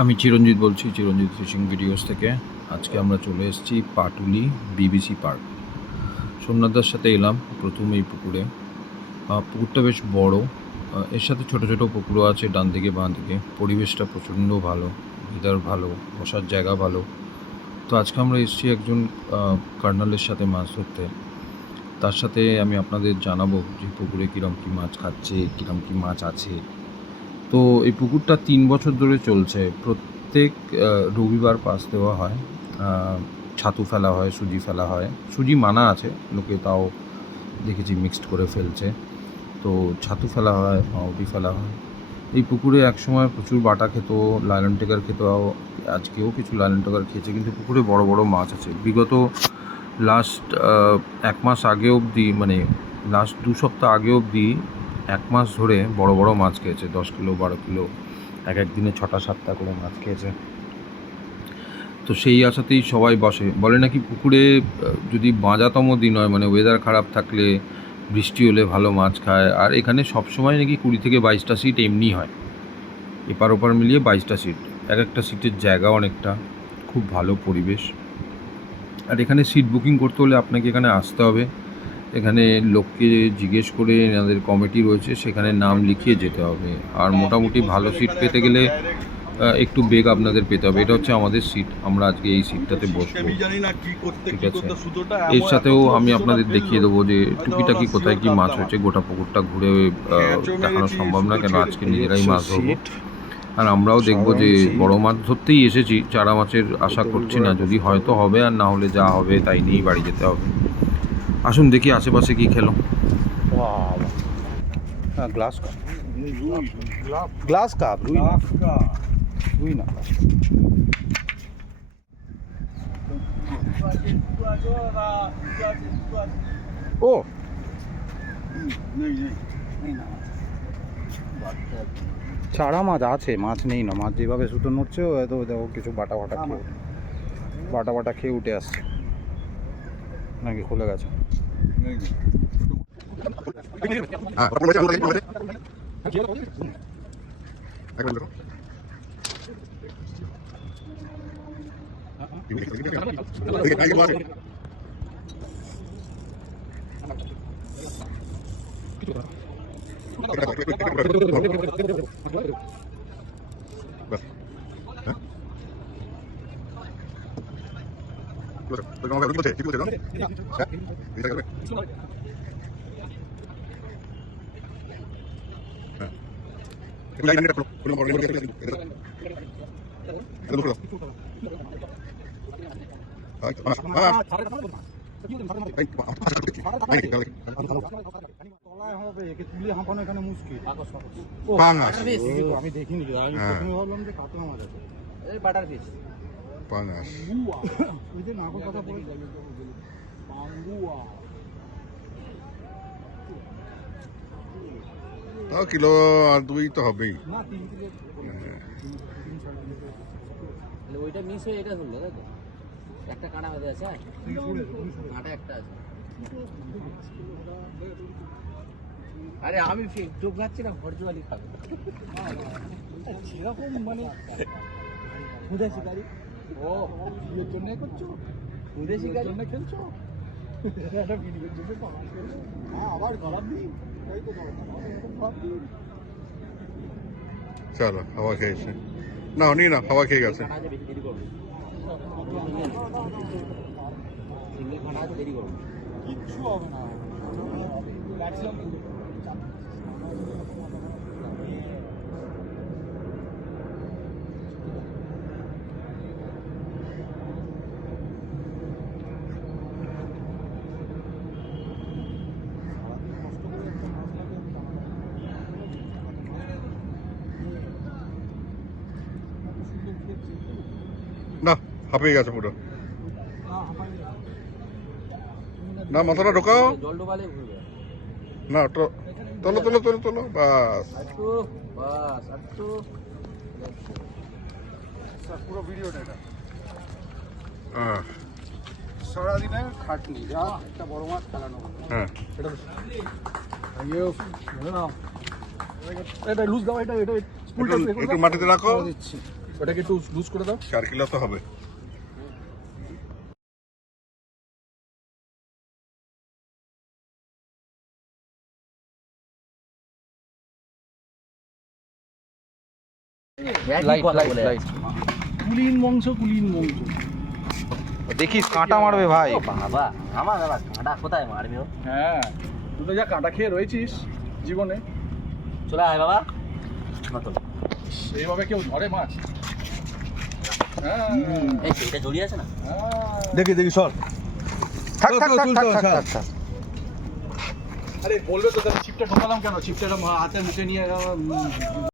আমি চিরঞ্জিত বলছি, চিরঞ্জিত fishing videos থেকে। আজকে আমরা চলে এসেছি পাটুলি বিবিসি পার্ক। সোমনাথদার সাথে এলাম প্রথম এই পুকুরে। পুকুরটা বেশ বড়। এর সাথে ছোট ছোট পুকুরও আছে ডান দিকে বাঁ দিকে। পরিবেশটা প্রচণ্ড ভালো ওয়েদার ভালো, বসার জায়গা ভালো। তো আজকে আমরা এসেছি একজন কার্নালের সাথে মাছ ধরতে। তার সাথে আমি আপনাদের জানাব যে পুকুরে কীরকম কী মাছ খাচ্ছে কীরকম কী মাছ আছে। তো এই পুকুরটা তিন বছর ধরে চলছে। প্রত্যেক রবিবার পাস দেওয়া হয়। ছাতু ফেলা হয়, সুজি ফেলা হয়। সুজি মানা আছে, লোকে তাও দেখেছি মিক্সড করে ফেলছে। তো ছাতু ফেলা হয় পাউটি ফেলা হয়। এই পুকুরে একসময় প্রচুর বাটা খেত লায়ন টেকার খেত, আজকেও কিছু লায়ন টেকার খেয়েছে, কিন্তু পুকুরে বড় বড় মাছ আছে। বিগত লাস্ট এক মাস আগে অবধি মানে লাস্ট দু সপ্তাহ আগে অবধি এক মাস ধরে বড় বড় মাছ খেয়েছে, দশ কিলো, বারো কিলো, এক এক দিনে ছটা, সাতটা করে মাছ খেয়েছে। তো সেই আশাতেই সবাই বসে। বলে নাকি পুকুরে যদি বাঁজাতম দিন হয় মানে ওয়েদার খারাপ থাকলে, বৃষ্টি হলে ভালো মাছ খায়। আর এখানে সবসময় নাকি কুড়ি থেকে বাইশটা সিট এমনি হয়। এপার ওপার মিলিয়ে বাইশটা সিট এক একটা সিটের জায়গা অনেকটা, খুব ভালো পরিবেশ। আর এখানে সিট বুকিং করতে হলে আপনাকে এখানে আসতে হবে। এখানে লোককে জিজ্ঞেস করে এনাদের কমিটি রয়েছে সেখানে নাম লিখিয়ে যেতে হবে। আর মোটামুটি ভালো সিট পেতে গেলে একটু বেগ আপনাদের পেতে হবে। এটা হচ্ছে আমাদের সিট আমরা আজকে এই সিটটাতে বসবো। ঠিক আছে। এর সাথেও আমি আপনাদের দেখিয়ে দেবো যে টুকিটাকি কোথায় কি মাছ হচ্ছে গোটা পুকুরটা ঘুরে দেখানো সম্ভব না কেন আজকে নিজেরাই মাছ ধরবো। আর আমরাও দেখব যে বড় মাছ ধরতেই এসেছি চারা মাছের আশা করছি না যদি হয়তো হবে আর না হলে যা হবে তাই নিয়েই বাড়ি যেতে হবে। আসুন দেখি আশেপাশে কি খেলো। হ্যাঁ গ্লাস গ্লাস কাপ ও। নেই। মাছ আছে, মাছ নেই না। মাছ যেভাবে সুতো নড়ছে, হয়তো দেখো কিছু বাটা বাটা খেয়ে বাটা বাটা খেয়ে উঠে আসছে। নাকি খুলে গেছে? Ah, আমি দেখিনি আমি ভাবলাম যে কাতলা মাছ আছে। Butter fish. পাঙাশ। তাও কিলো আর দুই তো হবেই। ওইটা মিস হয়ে এটা শুনলো তাই তো? একটা কাঁটা আছে। কাঁটা একটা আছে। আরে আমি ফি- চোখ খাচ্ছি না ভরজুয়ালি খাবে। সেরকম মানে শিকারি ও বিয়ের জন্য করছ? বিয়ের শিকারি জন্য খেলছো? একটা ভিডিওর জন্য হ্যাঁ আবার খারাপ দিন? তো খারাপ দিন। চলো হাওয়া খেয়েছে না নি না হাওয়া খেয়ে গেছে। কিচ্ছু হবে না। না হাঁপিয়ে গেছে পুরো। না মাথাটা ঢোকাও। জল ডোবালে ঘুরবে না তোলো তোলো তোলো তোলো বাস। পুরো ভিডিওটা এটা। হ্যাঁ। সারাদিনের খাটনি যা একটা বড় মাছ হলো। হ্যাঁ। এটা এটা লুজ দাও এটা এটা একটু মাটিতে রাখো। দিচ্ছি। ওটাকে একটু লুজ করে দাও। চার কিলো তো হবে। কুলিন কুলিন দেখিস কাঁটা মারবে ভাই। বাবা আমার বাবা কাঁটা কোথায় মারবে হ্যাঁ। তুই তো যা কাঁটা খেয়ে রয়েছিস জীবনে। চলে আয় বাবা। এইভাবে কেউ ধরে মাছ। হ্যাঁ। এটা জড়িয়ে আছে না? হ্যাঁ। দেখি দেখি সর। থাক থাক থাক থাক থাক থাক আরে বলবে তো তাহলে ছিপটা ঢোকালাম কেন? ছিপটা হাতে মুখে নিয়ে